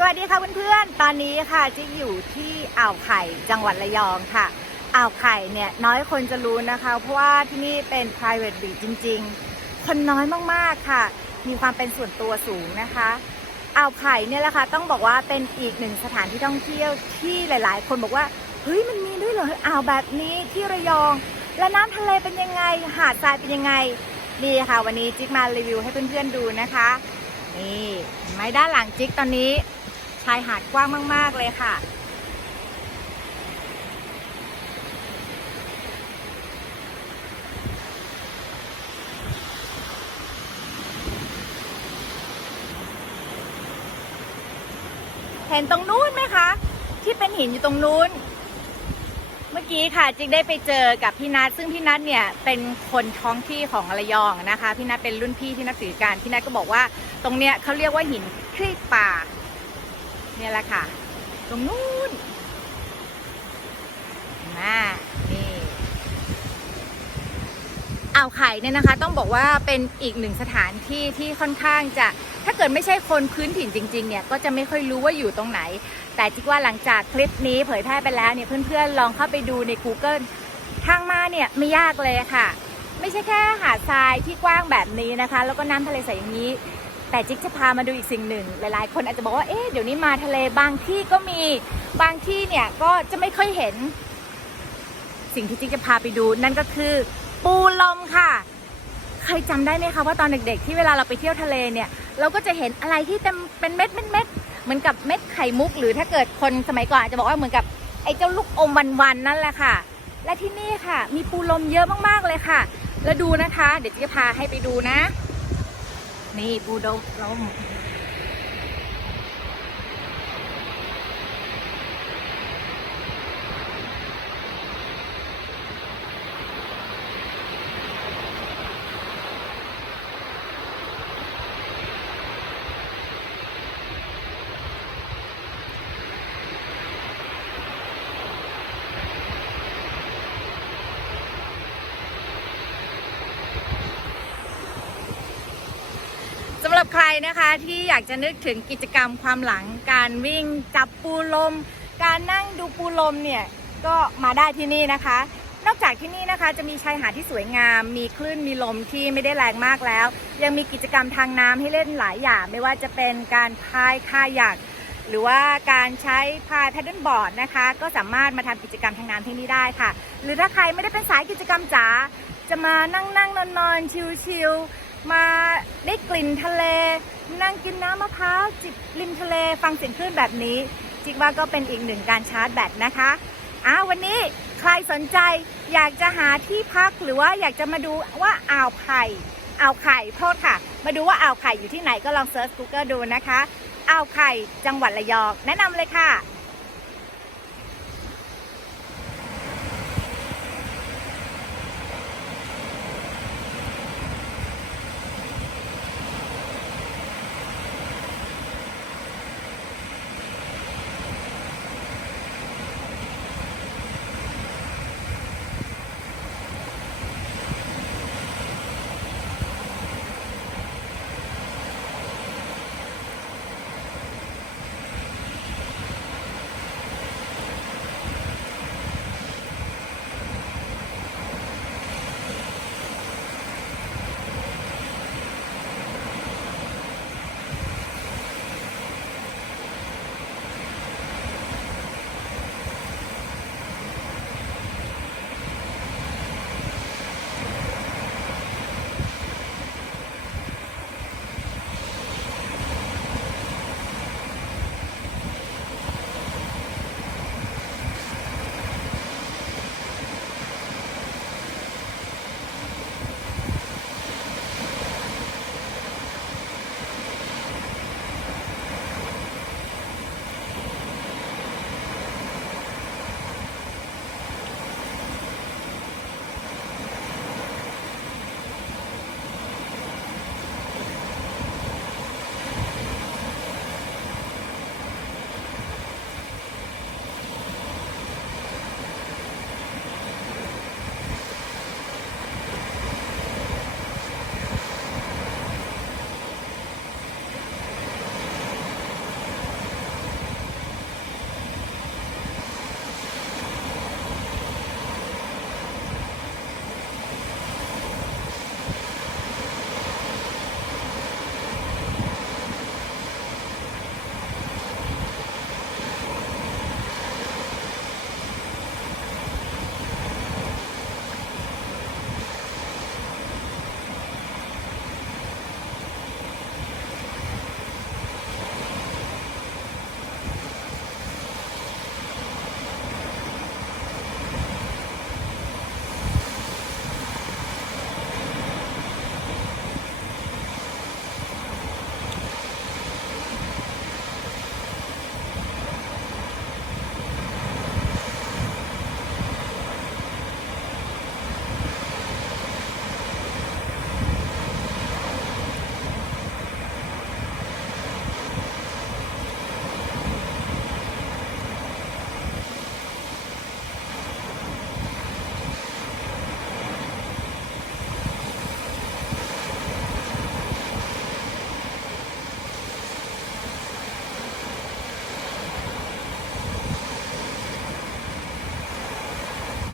สวัสดีค่ะเพื่อนๆ ตอนนี้ค่ะจิ๊กอยู่ที่อ่าวไข่จังหวัดระยองค่ะ อ่าวไข่เนี่ยน้อยคนจะรู้นะคะ เพราะว่าที่นี่เป็น private beach จริง ๆ คนน้อยมากๆค่ะ มีความเป็นส่วนตัวสูงนะคะ อ่าวไข่เนี่ยแหละค่ะต้องบอกว่าเป็นอีกหนึ่งสถานที่ท่องเที่ยวที่หลายๆ คนบอกว่าเฮ้ยมันมีด้วยเหรออ่าวแบบนี้ที่ระยอง แล้วน้ำทะเลเป็นยังไง หาดทรายเป็นยังไงนี่ค่ะ วันนี้จิ๊กมารีวิวให้เพื่อนๆดูนะคะ นี่ไหมด้านหลังจิ๊กตอนนี้ายหาดกว้างมาก ๆ เลยค่ะ เห็นตรงนู้นไหมคะ ที่เป็นหินอยู่ตรงนู้น เมื่อกี้ค่ะจิ๊กได้ไปเจอกับพี่นัทซึ่งพี่นัทเนี่ยเป็นคนท้องที่ของระยองนะคะ พี่นัทเป็นรุ่นพี่ที่นับถือกันพี่นัทก็บอกว่าตรงเนี้ยเขาเรียกว่าหินคลีกป่า เนี่ยแหละค่ะ ตรงนู้นมานี่อ่าวไข่เนี่ยนะคะ ต้องบอกว่าเป็นอีกหนึ่งสถานที่ที่ค่อนข้างจะ ถ้าเกิดไม่ใช่คนพื้นถิ่นจริงๆเนี่ยก็จะไม่ค่อยรู้ว่าอยู่ตรงไหน แต่จิกว่าหลังจากคลิปนี้เผยแพร่ไปแล้วเนี่ยเพื่อนๆลองเข้าไปดูใน Google ทางมาเนี่ยไม่ยากเลยค่ะ ไม่ใช่แค่หาดทรายที่กว้างแบบนี้นะคะ แล้วก็น้ำทะเลใสอย่างนี้ แต่จิ๊กจะพามาดูอีกสิ่งหนึ่ง หลายๆ คนอาจจะบอกว่า เอ๊ะ เดี๋ยวนี้มาทะเลบางที่ก็มี บางที่เนี่ยก็จะไม่ค่อยเห็น สิ่งที่จิ๊กจะพาไปดู นั่นก็คือปูลมค่ะ ใครจำได้ไหมคะว่าตอนเด็กๆ ที่เวลาเราไปเที่ยวทะเลเนี่ย เราก็จะเห็นอะไรที่เต็มเป็นเม็ดเม็ดเม็ดเหมือนกับเม็ดไข่มุก หรือถ้าเกิดคนสมัยก่อนอาจจะบอกว่าเหมือนกับไอ้เจ้าลูกอมวันๆนั่นแหละค่ะ และที่นี่ค่ะ มีปูลมเยอะมากๆเลยค่ะ แล้วดูนะคะ เดี๋ยวจิ๊กจะพาให้ไปดูนะ นี่ปูดมลม นะคะที่อยากจะนึกถึงกิจกรรมความหลัง การวิ่งจับปูลม การนั่งดูปูลมเนี่ยก็มาได้ที่นี่นะคะ นอกจากที่นี่นะคะจะมีชายหาดที่สวยงาม มีคลื่นมีลมที่ไม่ได้แรงมากแล้ว ยังมีกิจกรรมทางน้ำให้เล่นหลายอย่าง ไม่ว่าจะเป็นการพายคายักหรือว่าการใช้พายแพดเดิลบอร์ดนะคะ ก็สามารถมาทำกิจกรรมทางน้ำที่นี่ได้ค่ะ หรือถ้าใครไม่ได้เป็นสายกิจกรรมจ๋าจะมานั่งนั่งนอนนอนชิลชิลๆ มาได้กลิ่นทะเล นั่งกินน้ำมะพร้าวจิบริมทะเลฟังเสียงคลื่นแบบนี้ จิกว่าก็เป็นอีกหนึ่งการชาร์จแบตนะคะอ้าววันนี้ใครสนใจอยากจะหาที่พักหรือว่าอยากจะมาดูว่าอ่าวไข่อ่าวไข่โทษค่ะ มาดูว่าอ่าวไข่อยู่ที่ไหนก็ลองเซิร์ช Google ดูนะคะอ่าวไข่จังหวัดระยองแนะนำเลยค่ะ